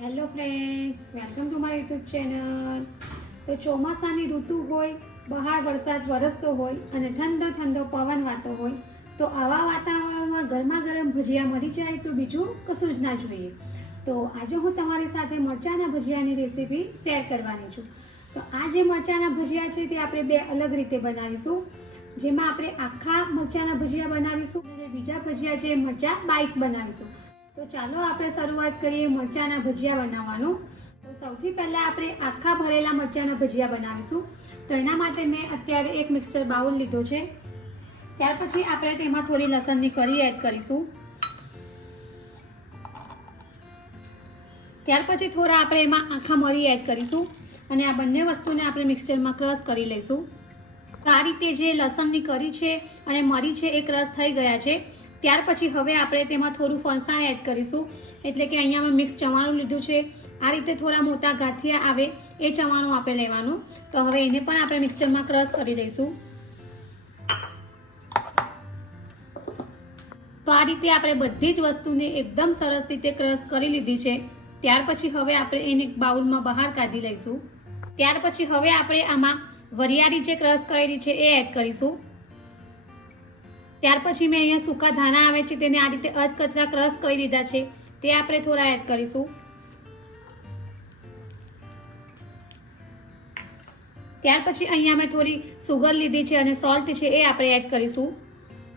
Hello friends, welcome to my YouTube channel. તો ચોમાસાની ઋતુ હોય, બહાર વરસાદ વરસતો હોય અને ઠંડો ઠંડો પવન વાતો હોય, તો આવા વાતાવરણમાં ગરમા ગરમ ભજીયા મળી જાય તો બીજું કશું જ ના જોઈએ. તો આજે હું તમારી સાથે મરચાંના ભજીયાની રેસીપી શેર કરવાની છું. તો આ જે મરચાંના ભજીયા છે તે આપણે બે અલગ રીતે બનાવીશું. જેમાં આપણે આખા મરચાંના ભજીયા બનાવીશું અને બીજા ભજીયા છે મરચાં બાઇટ્સ બનાવીશું. તો ચાલો આપણે શરૂઆત કરીએ મરચાંના ભજીયા બનાવવાનું. તો સૌથી પહેલાં આપણે આખા ભરેલા મરચાંના ભજીયા બનાવીશું. તો એના માટે મેં અત્યારે એક મિક્સર બાઉલ લીધો છે. ત્યાર પછી આપણે તેમાં થોડી લસણની કળી એડ કરીશું. ત્યાર પછી થોડા આપણે એમાં આખા મરી એડ કરીશું અને આ બંને વસ્તુને આપણે મિક્સરમાં ક્રશ કરી લઈશું. તો આ રીતે જે લસણની કળી છે અને મરી છે એ ક્રશ થઈ ગયા છે. ત્યાર પછી હવે આપણે તેમાં થોડું ફરસાણ એડ કરીશું. એટલે કે અહીંયા મેં મિક્સ ચવાણું લીધું છે. આ રીતે થોડા મોટા ગાંઠિયા આવે એ ચવાણું આપણે લેવાનું. તો હવે એને પણ આપણે મિક્સરમાં ક્રશ કરી દઈશું. તો આ રીતે આપણે બધી જ વસ્તુને એકદમ સરસ રીતે ક્રશ કરી લીધી છે. ત્યાર પછી હવે આપણે એને બાઉલમાં બહાર કાઢી લઈશું. ત્યાર પછી હવે આપણે આમાં વરિયાળી જે ક્રશ કરેલી છે એ એડ કરીશું. ત્યાર પછી મેં અહીંયા સૂકા ધાણા આવે છે તેને આ રીતે અધકચરા ક્રશ કરી લીધા છે, તે આપણે થોડા એડ કરીશું. ત્યાર પછી અહીંયા મેં થોડી સુગર લીધી છે અને સોલ્ટ છે એ આપણે એડ કરીશું.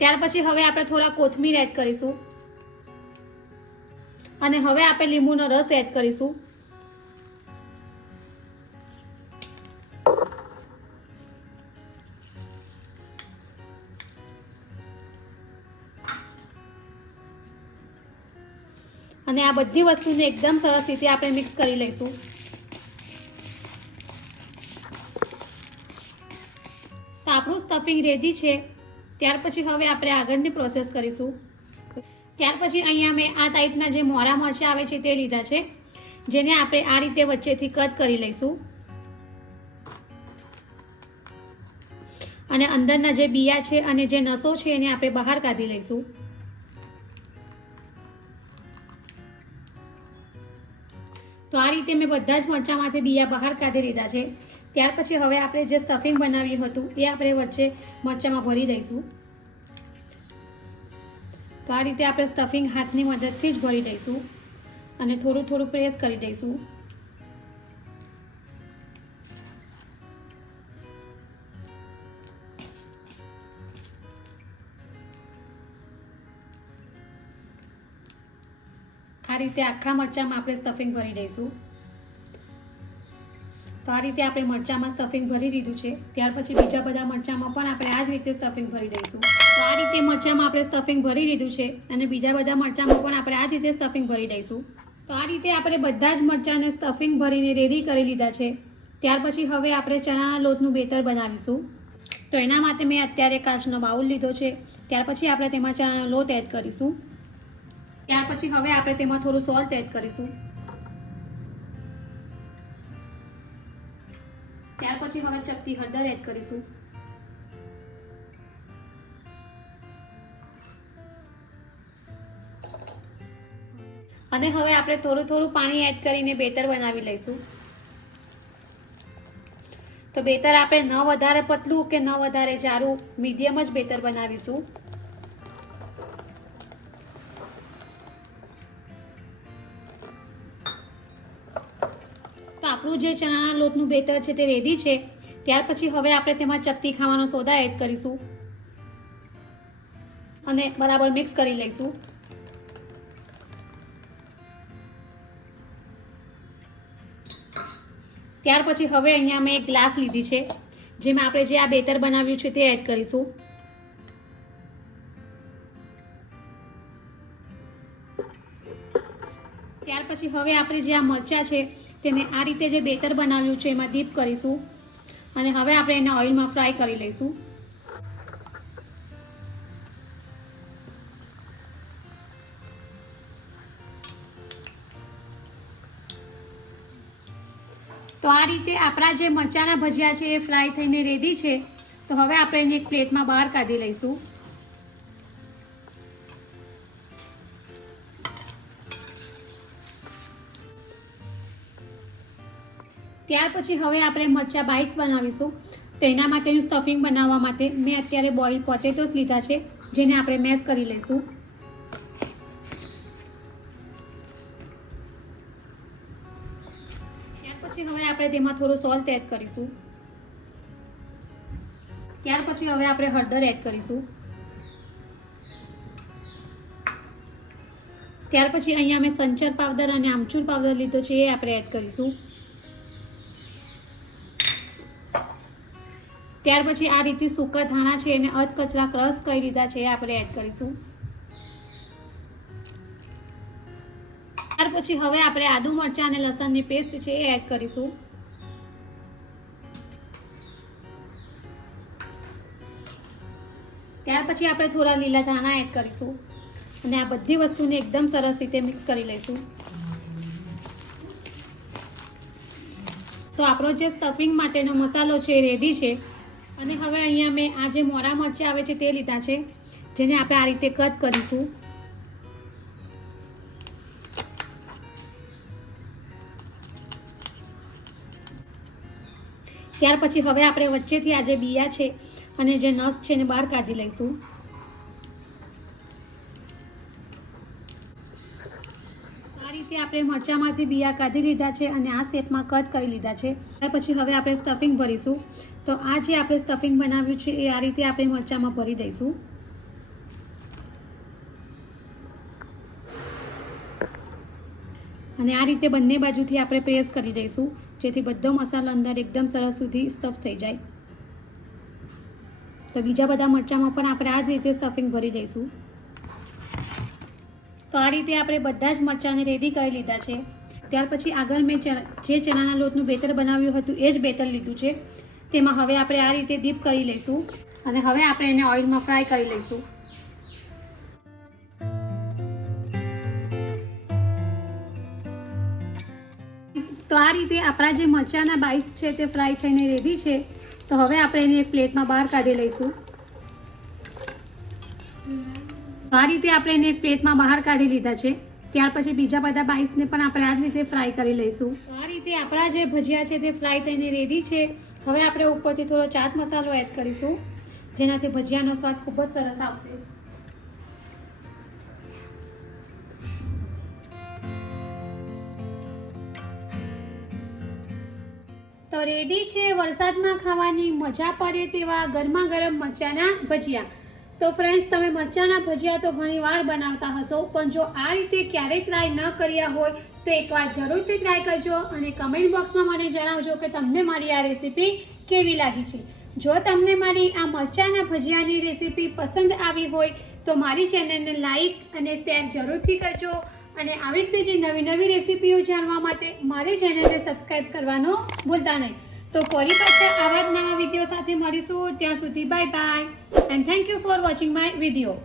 ત્યાર પછી હવે આપણે થોડા કોથમીર એડ કરીશું અને હવે આપણે લીંબુનો રસ એડ કરીશું. અને આ બધી વસ્તુને એકદમ સરસ રીતે આપણે મિક્સ કરી લઈશું. તો આપણું સ્ટફિંગ રેડી છે. ત્યાર પછી હવે આપણે આગળની પ્રોસેસ કરીશું. ત્યાર પછી અહીંયા મેં આ ટાઈપના જે મોરા મરચાં આવે છે તે લીધા છે, જેને આપણે આ રીતે વચ્ચેથી કટ કરી લઈશું અને અંદરના જે બિયા છે અને જે નસો છે એને આપણે બહાર કાઢી લઈશું. તો આ રીતે મેં બધા જ મરચાંમાંથી બિયા બહાર કાઢી લીધા છે. ત્યાર પછી હવે આપણે જે સ્ટફિંગ બનાવ્યું હતું એ આપણે વચ્ચે મરચાંમાં ભરી દઈશું. તો આ રીતે આપણે સ્ટફિંગ હાથની મદદથી જ ભરી દઈશું અને થોડું થોડું પ્રેસ કરી દઈશું. આ રીતે આખા મરચાંમાં આપણે સ્ટફિંગ ભરી દઈશું. તો આ રીતે આપણે મરચાંમાં સ્ટફિંગ ભરી દીધું છે. ત્યાર પછી બીજા બધા મરચાંમાં પણ આપણે આ જ રીતે સ્ટફિંગ ભરી દઈશું. તો આ રીતે મરચાંમાં આપણે સ્ટફિંગ ભરી દીધું છે અને બીજા બધા મરચાંમાં પણ આપણે આ જ રીતે સ્ટફિંગ ભરી દઈશું. તો આ રીતે આપણે બધા જ મરચાંને સ્ટફિંગ ભરીને રેડી કરી લીધા છે. ત્યાર પછી હવે આપણે ચણાના લોટનું બેટર બનાવીશું. તો એના માટે મેં અત્યારે કાચનો બાઉલ લીધો છે. ત્યાર પછી આપણે તેમાં ચણાનો લોટ એડ કરીશું. ત્યાર પછી હવે આપણે તેમાં થોડું સોલ્ટ એડ કરીશું. ત્યાર પછી હવે ચપટી હળદર એડ કરીશું. અને હવે આપણે થોડું થોડું પાણી એડ કરીને બેટર બનાવી લઈશું. તો બેટર આપણે ન વધારે પતલું કે ન વધારે જાડું, મીડિયમ જ બેટર બનાવીશું. તો આપણું જે ચણાના લોટનું બેટર છે તે રેડી છે. ત્યાર પછી હવે આપણે તેમાં ચપટી ખાવાનો સોદા એડ કરીશું અને બરાબર મિક્સ કરી લઈશું. ત્યાર પછી હવે અહીંયા મેં એક ગ્લાસ લીધી છે, જેમાં આપણે જે આ બેટર બનાવ્યું છે તે એડ કરીશું. ત્યાર પછી હવે આપણે જે આ મરચાં છે તેને આ રીતે જે બેટર બનાવ્યું છે એમાં ડીપ કરીશું અને હવે આપણે એને ઓઇલમાં ફ્રાય કરી લઈશું. તો આ રીતે આપણા જે મરચાંના ભજીયા છે એ ફ્રાય થઈને રેડી છે. તો હવે આપણે એને એક પ્લેટમાં બહાર કાઢી લઈશું. ત્યાર પછી હવે આપણે મરચાં બાઇટ્સ બનાવીશું. તો એના માટેનું સ્ટફિંગ બનાવવા માટે મેં અત્યારે બોઇલ્ડ પોટેટોસ લીધા છે, જેને આપણે મેશ કરી લઈશું. ત્યાર પછી હવે આપણે તેમાં થોડું સોલ્ટ એડ કરીશું. ત્યાર પછી હવે આપણે હળદર એડ કરીશું. ત્યાર પછી અહીંયા મેં સંચર પાવડર અને આમચૂર પાવડર લીધો છે, એ આપણે એડ કરીશું. ત્યાર પછી આ રીતે સૂકા ધાણા છે એને અધ કચરા ક્રશ કરી લીધા છે, એ આપણે એડ કરીશું. ત્યાર પછી હવે આપણે આદુ મરચાં અને લસણની પેસ્ટ છે એ એડ કરીશું. ત્યાર પછી આપણે થોડા લીલા ધાણા એડ કરીશું અને આ બધી વસ્તુને એકદમ સરસ રીતે મિક્સ કરી લઈશું. તો આપણો જે સ્ટફિંગ માટેનો મસાલો છે એ રેડી છે. અને હવે અહીંયા મેં આ જે મોરા મરચાં આવે છે તે લીધા છે, જેને આપણે આ રીતે કટ કરીશું. ત્યાર પછી હવે આપણે વચ્ચેથી આ જે બિયા છે અને જે નસ છે એને બહાર કાઢી લઈશું. આ રીતે આપણે મરચાંમાંથી બિયા કાઢી લીધા છે અને આ શેપમાં કટ કરી લીધા છે. ત્યાર પછી હવે આપણે સ્ટફિંગ ભરીશું. તો આ જે આપણે સ્ટફિંગ બનાવ્યું છે એ આ રીતે આપણે મરચાંમાં ભરી દઈશું. અને આ રીતે બંને બાજુથી આપણે પ્રેસ કરી દઈશું, જેથી બધો મસાલો અંદર એકદમ સરસ સુધી સ્ટફ થઈ જાય. તો બીજા બધા મરચાંમાં પણ આપણે આ જ રીતે સ્ટફિંગ ભરી દઈશું. તો આ રીતે આપણે બધા જ મરચાંને રેડી કરી લીધા છે. ત્યાર પછી આગળ મેં જે ચણાના લોટનું બેટર બનાવ્યું હતું એ જ બેટર લીધું છે. તેમાં હવે આપણે આ રીતે ડીપ કરી લઈશું અને હવે આપણે એને ઓઇલમાં ફ્રાય કરી લઈશું. તો આ રીતે આપણા જે મરચાંના બાઇટ્સ છે તે ફ્રાય થઈને રેડી છે. તો હવે આપણે એને એક પ્લેટમાં બહાર કાઢી લઈશું. આ રીતે આપણે એને એક પ્લેટમાં બહાર કાઢી લીધા છે. ત્યાર પછી બીજા બધા બાઇટ્સને પણ આપણે આ જ રીતે ફ્રાય કરી લઈશું. આ રીતે આપણા જે ભજીયા છે તે ફ્રાય થઈને રેડી છે. હવે આપણે ઉપરથી થોડો ચાટ મસાલો એડ કરીશું, જેનાથી ભજીયાનો સ્વાદ ખૂબ જ સરસ આવશે. તો રેડી છે વરસાદમાં ખાવાની મજા પડે તેવા ગરમા ગરમ મરચાંના ભજીયા. તો ફ્રેન્ડ્સ, તમે મરચાંના ભજીયા તો ઘણી વાર બનાવતા હશો, પણ જો આ રીતે ક્યારેય ટ્રાય ન કર્યા હોય તો એકવાર જરૂરથી ટ્રાય કરજો અને કમેન્ટ બોક્સમાં મને જણાવજો કે તમને મારી આ રેસીપી કેવી લાગી છે. જો તમને મારી આ મરચાંના ભજીયાની રેસીપી પસંદ આવી હોય તો મારી ચેનલને લાઈક અને શેર જરૂરથી કરજો અને આવી જ બીજી નવી નવી રેસીપીઓ જાણવા માટે મારી ચેનલને સબસ્ક્રાઈબ કરવાનો ભૂલતા નહીં. તો ફરી પાછા આવા જ નવા વિડીયો સાથે મળીશું. ત્યાં સુધી bye bye and thank you for watching my video.